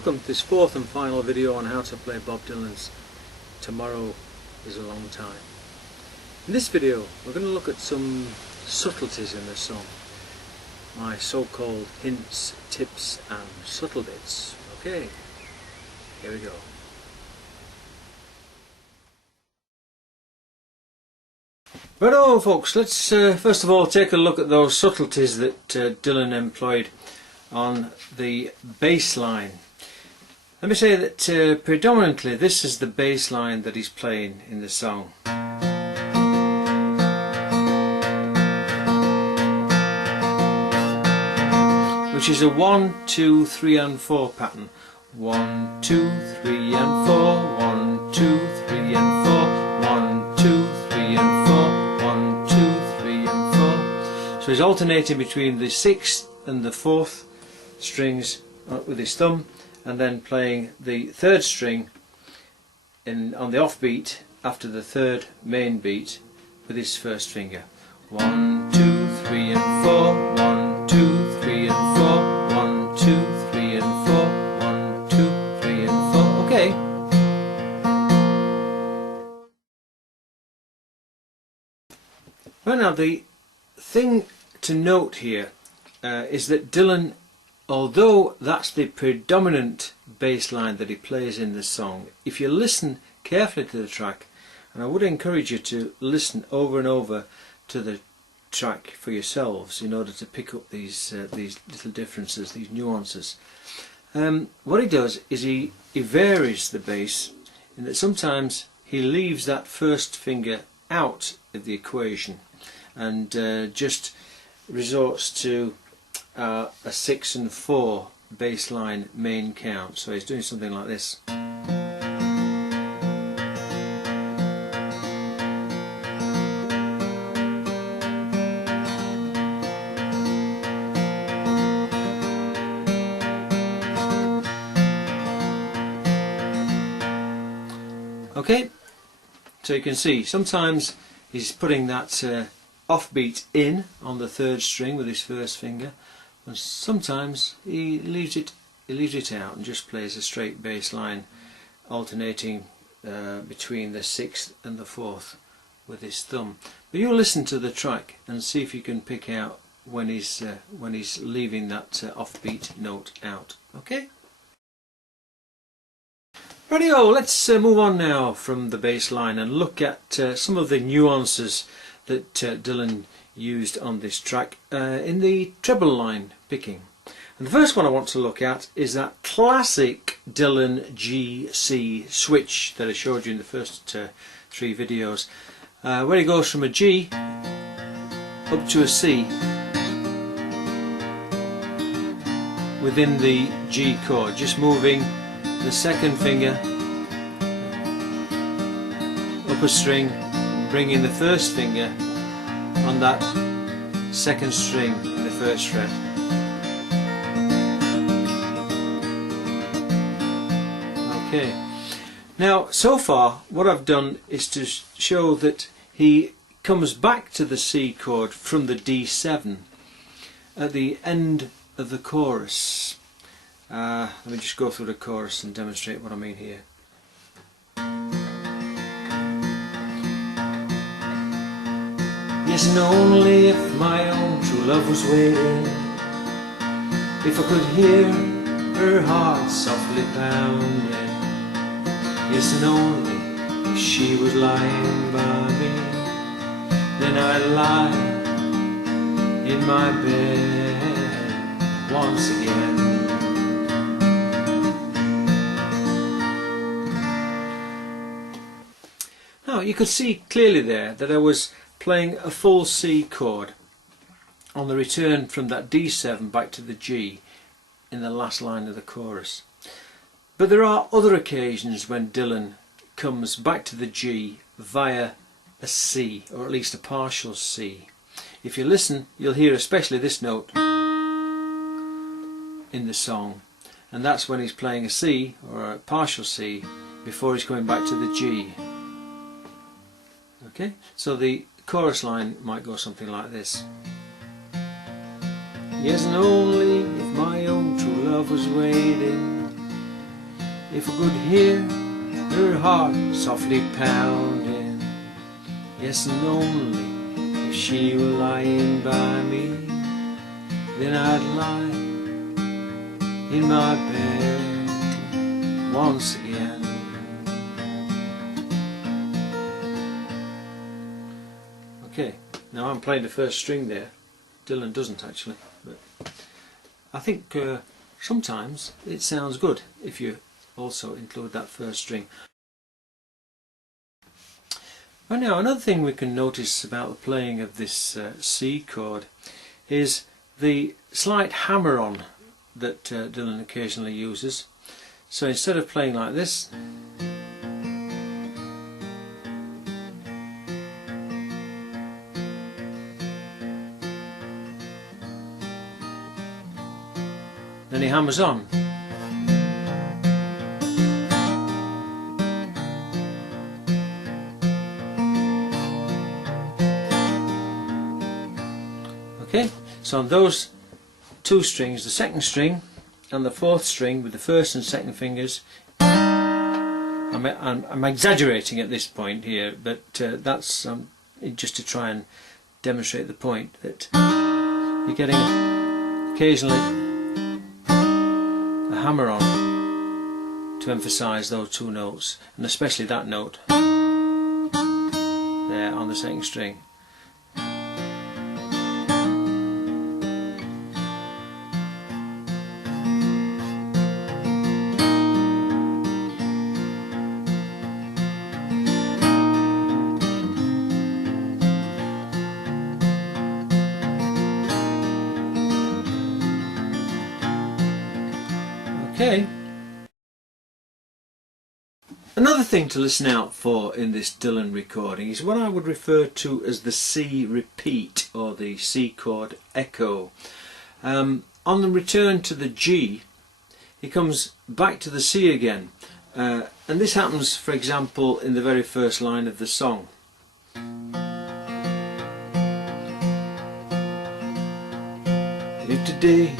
Welcome to this fourth and final video on how to play Bob Dylan's Tomorrow is a Long Time. In this video we're going to look at some subtleties in the song, my so-called hints, tips and subtle bits. Okay, here we go. Righto folks, let's first of all take a look at those subtleties that Dylan employed on the bass line. Let me say that predominantly this is the bass line that he's playing in the song. Which is a 1, 2, 3 and 4 pattern. 1, 2, 3 and 4, 1, 2, 3 and 4, 1, 2, 3 and 4, 1, 2, 3 and 4. So he's alternating between the 6th and the 4th strings with his thumb, and then playing the 3rd string on the offbeat after the 3rd main beat with his 1st finger. 1, 2, 3 and 4, 1, 2, 3 and 4, 1, 2, 3 and 4, 1, 2, 3 and 4. Okay. Right, now the thing to note here is that Dylan, although that's the predominant bass line that he plays in the song, if you listen carefully to the track, and I would encourage you to listen over and over to the track for yourselves in order to pick up these little differences, these nuances. What he does is he varies the bass in that sometimes he leaves that 1st finger out of the equation and just resorts to a 6 and 4 bass line main count. So he's doing something like this. Okay, so you can see sometimes he's putting that offbeat in on the 3rd string with his 1st finger, and sometimes he leaves it out and just plays a straight bass line, alternating between the 6th and the 4th with his thumb. But you'll listen to the track and see if you can pick out when he's leaving that offbeat note out. Okay. Rightio, let's move on now from the bass line and look at some of the nuances that Dylan used on this track in the treble line picking. And the first one I want to look at is that classic Dylan G-C switch that I showed you in the first 3 videos, where he goes from a G up to a C within the G chord, just moving the 2nd finger up a string, bringing the 1st finger on that 2nd string in the 1st fret. Okay, now so far what I've done is to show that he comes back to the C chord from the D7 at the end of the chorus. Let me just go through the chorus and demonstrate what I mean here. Yes, and only if my own true love was waiting, if I could hear her heart softly pounding, yes, and only if she was lying by me, then I'd lie in my bed once again. Now you could see clearly there that I was playing a full C chord on the return from that D7 back to the G in the last line of the chorus. But there are other occasions when Dylan comes back to the G via a C, or at least a partial C. If you listen, you'll hear especially this note in the song, and that's when he's playing a C or a partial C before he's coming back to the G. Okay, so the chorus line might go something like this. Yes, and only if my own true love was waiting, if I could hear her heart softly pounding. Yes, and only if she were lying by me, then I'd lie in my bed once again. Okay, now I'm playing the first string there. Dylan doesn't actually, but I think sometimes it sounds good if you also include that first string. Right, now another thing we can notice about the playing of this C chord is the slight hammer-on that Dylan occasionally uses. So instead of playing like this, then he hammers on. Okay, so on those two strings, the second string and the fourth string with the first and second fingers, I'm exaggerating at this point here, but that's just to try and demonstrate the point that you're getting occasionally a hammer on to emphasise those two notes, and especially that note there on the second string. Okay. Another thing to listen out for in this Dylan recording is what I would refer to as the C repeat, or the C chord echo. On the return to the G, he comes back to the C again, and this happens, for example, in the very first line of the song. If today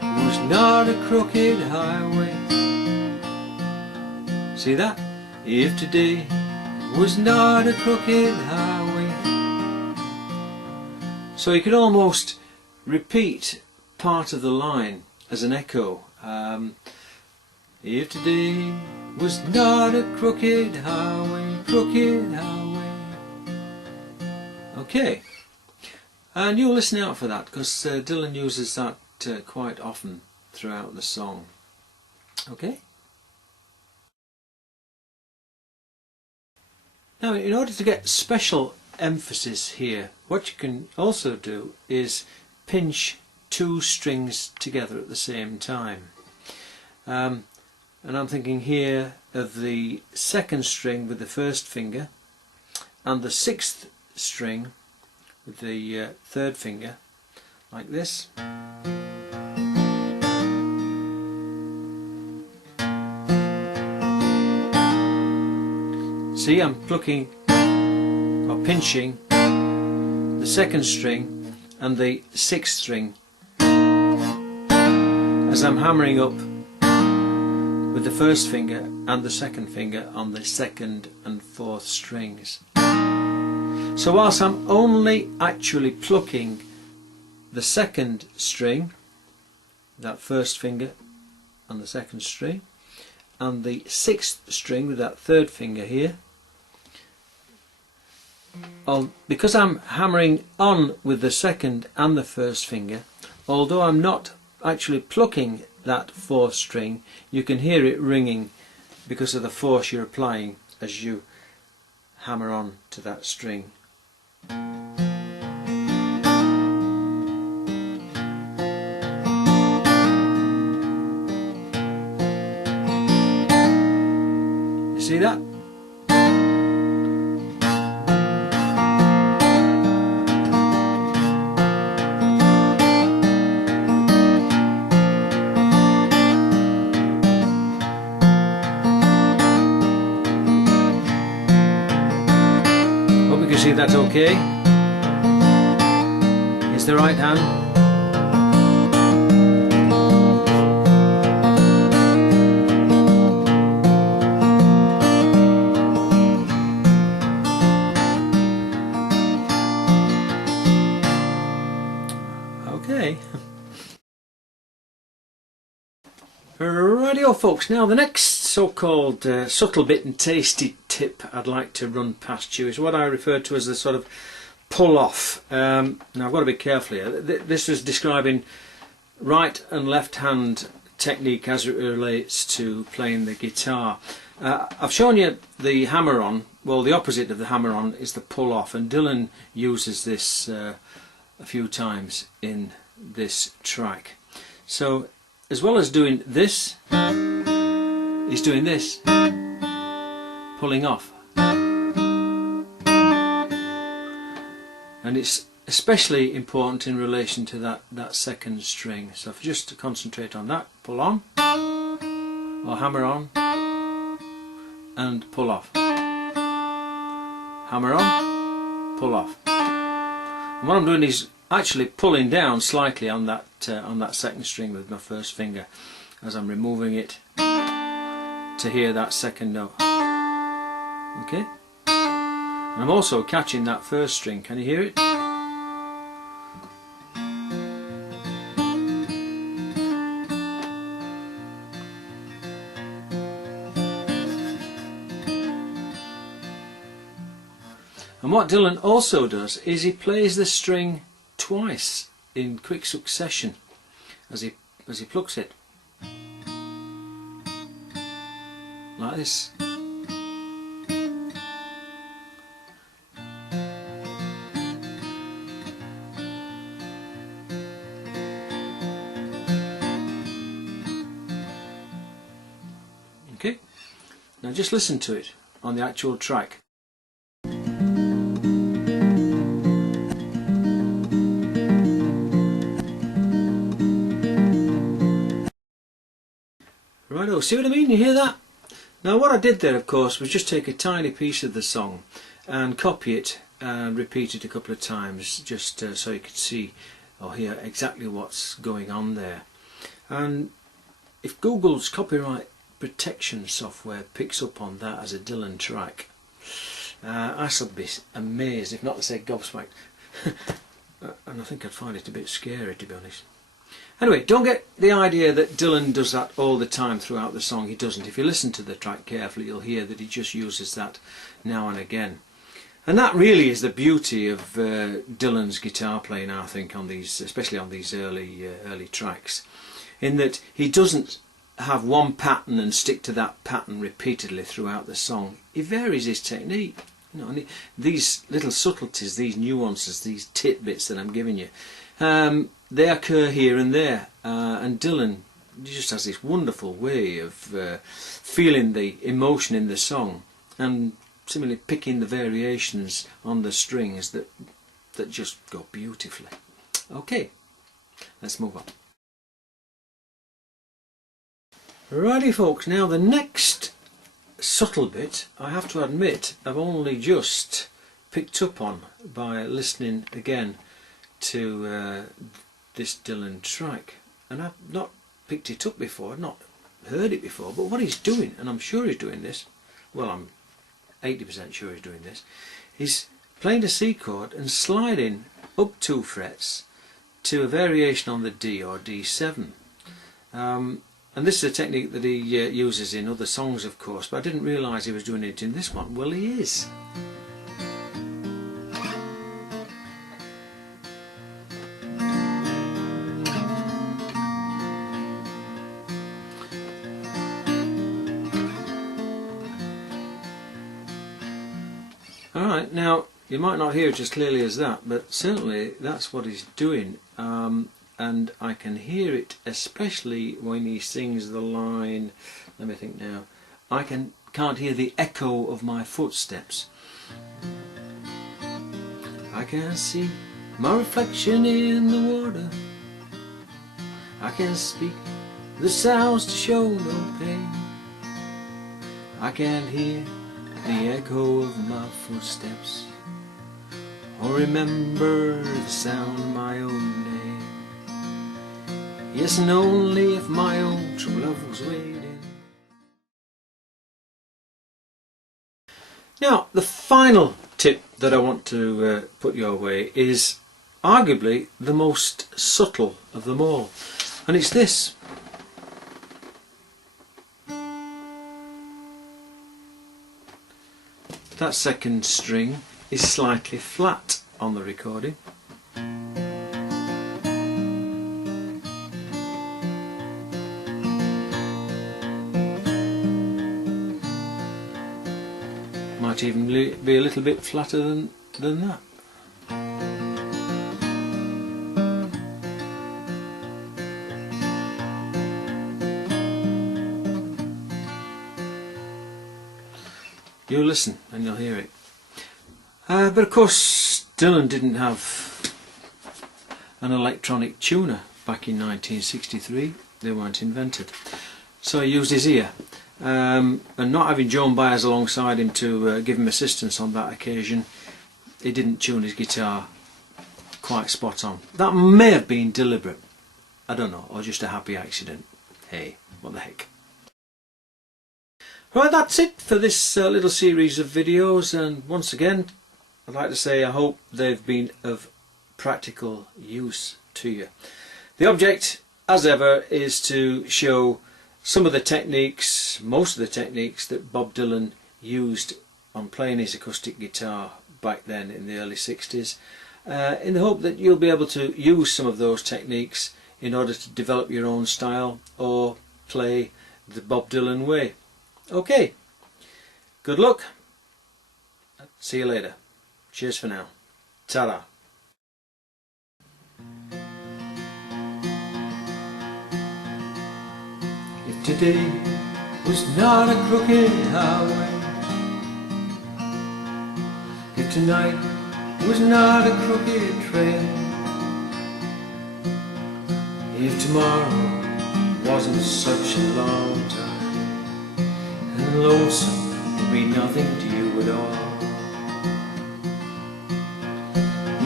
was not a crooked highway. See that? If today was not a crooked highway. So you can almost repeat part of the line as an echo. If today was not a crooked highway, crooked highway. Okay, and you'll listen out for that, because Dylan uses that quite often throughout the song. Okay? Now, in order to get special emphasis here, what you can also do is pinch two strings together at the same time. And I'm thinking here of the second string with the first finger and the sixth string with the third finger, like this. See, I'm plucking or pinching the second string and the sixth string as I'm hammering up with the first finger and the second finger on the second and fourth strings. So whilst I'm only actually plucking the second string, that first finger and the second string, and the sixth string with that third finger here, because I'm hammering on with the second and the first finger, although I'm not actually plucking that fourth string, you can hear it ringing because of the force you're applying as you hammer on to that string. You see that? See, that's okay. It's the right hand. Rightio folks, now the next so-called subtle bit and tasty tip I'd like to run past you is what I refer to as the sort of pull off. Now I've got to be careful here. This was describing right and left hand technique as it relates to playing the guitar. I've shown you the hammer on. Well, the opposite of the hammer on is the pull off, and Dylan uses this a few times in this track. So as well as doing this, he's doing this, pulling off. And it's especially important in relation to that second string. So if you just concentrate on that, pull on, or hammer on, and pull off. Hammer on, pull off. And what I'm doing is actually pulling down slightly on that second string with my first finger as I'm removing it to hear that second note. Okay? And I'm also catching that first string. Can you hear it? And what Dylan also does is he plays the string twice in quick succession as he plucks it, like this. Okay, now just listen to it on the actual track. Righto, see what I mean? You hear that? Now what I did there, of course, was just take a tiny piece of the song and copy it and repeat it a couple of times, just so you could see or hear exactly what's going on there. And if Google's copyright protection software picks up on that as a Dylan track, I shall be amazed, if not to say gobsmacked. And I think I'd find it a bit scary, to be honest. Anyway, don't get the idea that Dylan does that all the time throughout the song. He doesn't. If you listen to the track carefully, you'll hear that he just uses that now and again. And that really is the beauty of Dylan's guitar playing, I think, on these, especially on these early tracks, in that he doesn't have one pattern and stick to that pattern repeatedly throughout the song. He varies his technique. You know, and these little subtleties, these nuances, these tidbits that I'm giving you, they occur here and there, and Dylan just has this wonderful way of feeling the emotion in the song and similarly picking the variations on the strings that just go beautifully. Okay, let's move on. Righty folks, now the next subtle bit, I have to admit, I've only just picked up on by listening again to this Dylan track, and I've not picked it up before, I've not heard it before, but what he's doing, and I'm sure he's doing this, well, I'm 80% sure he's doing this, he's playing the C chord and sliding up 2 frets to a variation on the D or D7. And this is a technique that he uses in other songs, of course, but I didn't realise he was doing it in this one. Well, he is. Alright, now you might not hear it as clearly as that, but certainly that's what he's doing. And I can hear it especially when he sings the line, let me think now, I can't hear the echo of my footsteps. I can see my reflection in the water, I can speak the sounds to show no pain, I can hear the echo of my footsteps, or remember the sound of my own name. Yes, and only if my own true love was waiting. Now, the final tip that I want to put your way is arguably the most subtle of them all, and it's this. that second string is slightly flat on the recording. Might even be a little bit flatter than that. You'll listen and you'll hear it. But of course Dylan didn't have an electronic tuner back in 1963. They weren't invented. So he used his ear. And not having Joan Baez alongside him to give him assistance on that occasion, he didn't tune his guitar quite spot on. That may have been deliberate, I don't know, or just a happy accident. Hey, what the heck. Right, that's it for this little series of videos, and once again I'd like to say I hope they've been of practical use to you. The object, as ever, is to show some of the techniques, most of the techniques that Bob Dylan used on playing his acoustic guitar back then in the early 60s, in the hope that you'll be able to use some of those techniques in order to develop your own style or play the Bob Dylan way. Okay, good luck, see you later, cheers for now, ta-da. If today was not a crooked highway, if tonight was not a crooked trail, if tomorrow wasn't such a long time, and lonesome would be nothing to you at all.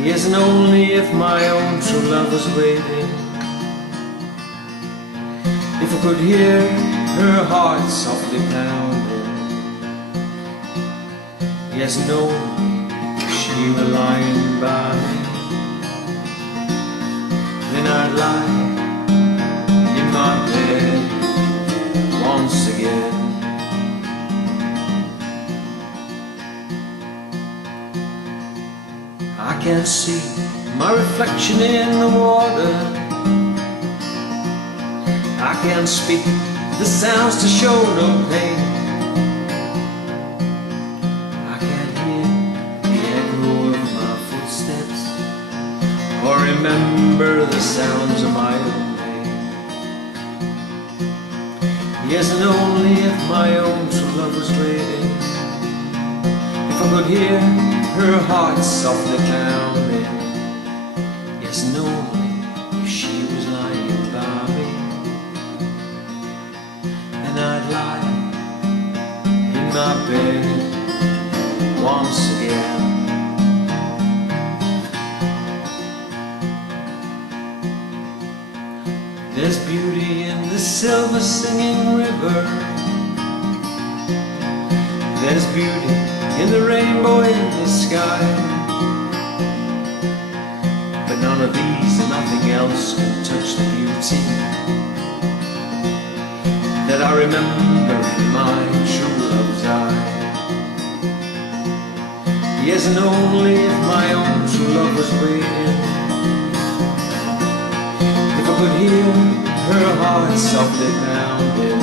Yes, and only if my own true love was waiting, if I could hear her heart softly pounding, yes, and only if she were lying by me, then I'd lie in my bed once again. I can't see my reflection in the water, I can't speak the sounds to show no pain, I can't hear the echo of my footsteps or remember the sounds of my own name. Yes, and only if my own true love was waiting, if I could hear her heart softly pounding, yes, and only if she was lying by me, and I'd lie in my bed once again. There's beauty in the silver singing river, there's beauty in the rainbow in the sky, but none of these and nothing else can touch the beauty that I remember in my true love's eye. Yes, and only if my own true love was waiting, if I could hear her heart softly pounding,